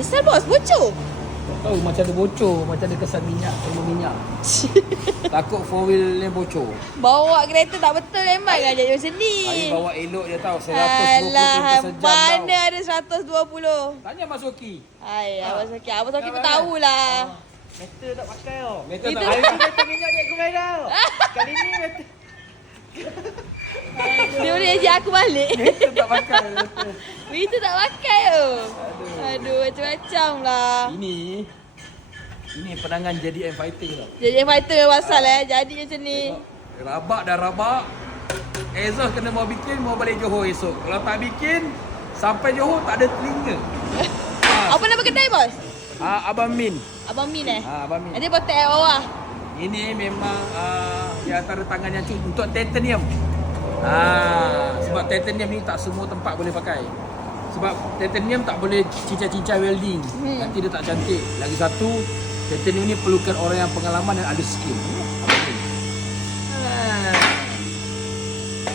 Asal bos, bocor. Tak tahu macam ada bocor, macam ada kesan minyak, telur minyak. Takut 4 wheel ni bocor. Bawa kereta tak betul memang kan jadi macam ni. Saya bawa elok je tau, 120 Alah, km sejam mana tau. ada 120. Tanya Mas Oki. Hai, Abang Soki. Abang Soki pun tahulah. Meter tak pakai tau. Meter Itu tak Hari pakai. tu meter minyak dia aku main tau. Kali ni meter. Dia boleh ajak aku balik. Meter tak pakai. Itu tak pakai tu. Aduh, macam-macam lah. Ini penangan JDM fighting tau. Jadi fighter pasal jadi macam ni. Rabak dah rabak. Exhaust kena mau bikin, mau balik Johor esok. Kalau tak bikin, sampai Johor tak ada telinga. Apa nama kedai bos? Abang Min. Abang Min Abang Min. Ada botek kat bawah. Ini memang di antara tangan yang cukup untuk titanium. Sebab titanium ni tak semua tempat boleh pakai. Sebab titanium tak boleh cincang-cincang welding. Nanti dia tak cantik. Lagi satu, titanium ni perlukan orang yang pengalaman dan ada skill. Abang Min.